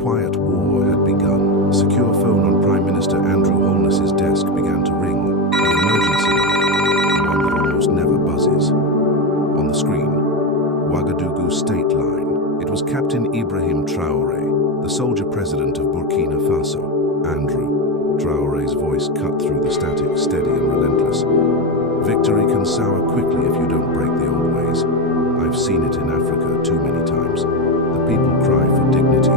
quiet war had begun. A secure phone on Prime Minister Andrew Holness's desk began to ring. The emergency line, the one that almost never buzzes. On the screen, Ouagadougou State Line. It was Captain Ibrahim Traore, the soldier president of Burkina Faso. Andrew. Traore's voice cut through the static, steady and relentless. Victory can sour quickly if you don't break the old ways. I've seen it in Africa too many times. The people cry for dignity,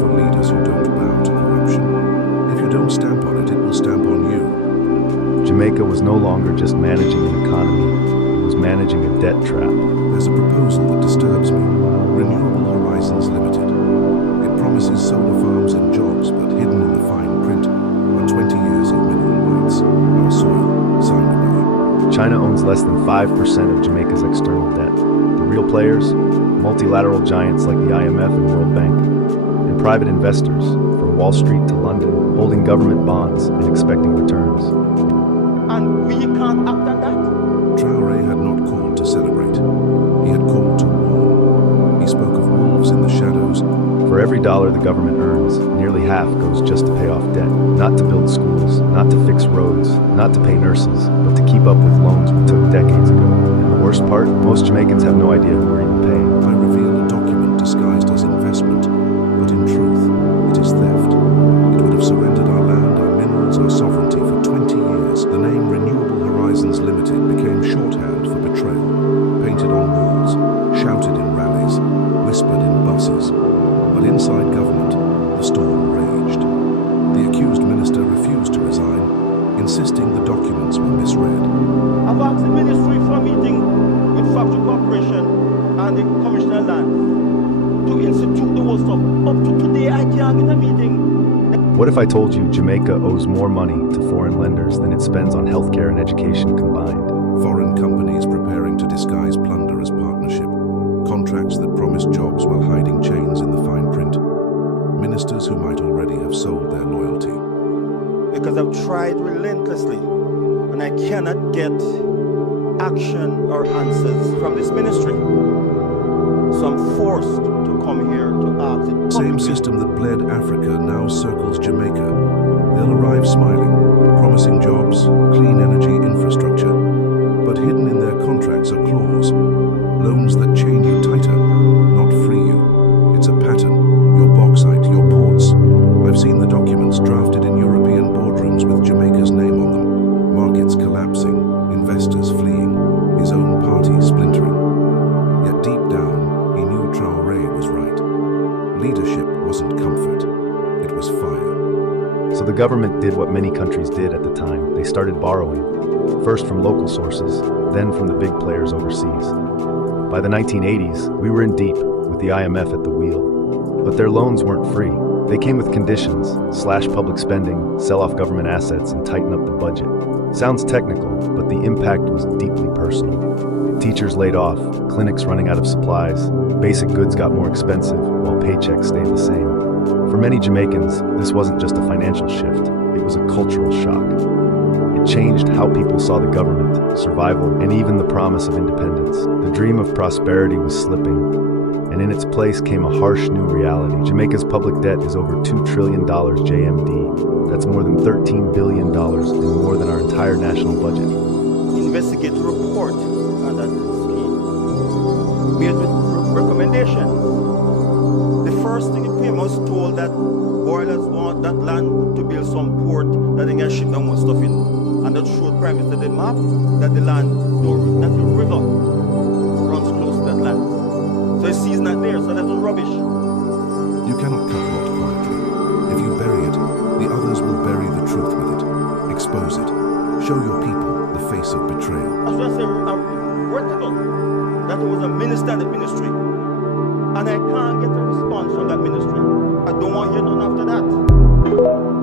for leaders who don't bow to corruption. If you don't stamp on it, it will stamp on you. Jamaica was no longer just managing an economy, it was managing a debt trap. There's a proposal that disturbs me. Renewable Horizons Limited. It promises solar farms and jobs, but hidden in the fine print are 20 years of mineral rights. Our soil signed away. China owns less than 5% of Jamaica's external debt. The real players? Multilateral giants like the IMF and World Bank, and private investors, from Wall Street to London, holding government bonds and expecting returns. And we can't act on that? Traore had not called to celebrate. He had called to warn. He spoke of wolves in the shadows. For every dollar the government earns, nearly half goes just to pay off debt. Not to build schools, not to fix roads, not to pay nurses, but to keep up with loans we took decades ago. And the worst part, most Jamaicans have no idea who we're even paying. I reveal a document disguised as investment, but in truth, it is theft. It would have surrendered our land, our minerals, our sovereignty for 20 years. The name Renewable Horizons Limited became shorthand for betrayal, painted on walls, shouted in rallies, whispered in buses. But inside government, the storm raged. The accused minister refused to resign, insisting the documents were misread. I've asked the ministry for a meeting with Factory Corporation and the Commissioner of Land to institute the whole stuff. Up to today, I can't get a meeting. What if I told you Jamaica owes more money to foreign lenders than it spends on healthcare and education combined? Foreign companies preparing to disguise plunder as partnership. Contracts that promise jobs while hiding chains in the fine print. Ministers who might already have sold their loyalty. Because I've tried relentlessly and I cannot get action or answers from this ministry. So I'm forced to come here to ask it. Same system that bled Africa now circles Jamaica. They'll arrive smiling, promising jobs, clean energy infrastructure. But hidden in their contracts are clauses. Loans that chain you tighter, not free you. It's a pattern. Your bauxite, your ports. I've seen the documents drafted in European boardrooms with Jamaica's name on them. Markets collapsing, investors fleeing, his own party splintering. Yet deep down, he knew Traore was right. Leadership wasn't comfort, it was fire. So the government did what many countries did at the time. They started borrowing, first from local sources, then from the big players overseas. By the 1980s, we were in deep, with the IMF at the wheel. But their loans weren't free. They came with conditions: slash public spending, sell off government assets, and tighten up the budget. Sounds technical, but the impact was deeply personal. Teachers laid off, clinics running out of supplies, basic goods got more expensive, while paychecks stayed the same. For many Jamaicans, this wasn't just a financial shift, it was a cultural shock. It changed how people saw the government, survival, and even the promise of independence. The dream of prosperity was slipping, and in its place came a harsh new reality. Jamaica's public debt is over $2 trillion JMD. That's more than $13 billion and more than our entire national budget. Investigate report on that scheme. Made with recommendations. The first thing the PM was told that boilers want that land to build some port that they can ship them more stuff in. And that showed Prime Minister the map that the land, that the river runs close to that land. So he sees not there, so that was rubbish. You cannot cut rot quietly. If you bury it, the others will bury the truth with it. Expose it. Show your people the face of betrayal. That's why I say I'm vertical. That it was a minister in the ministry. And I can't get a response from that ministry. I don't want to hear none after that.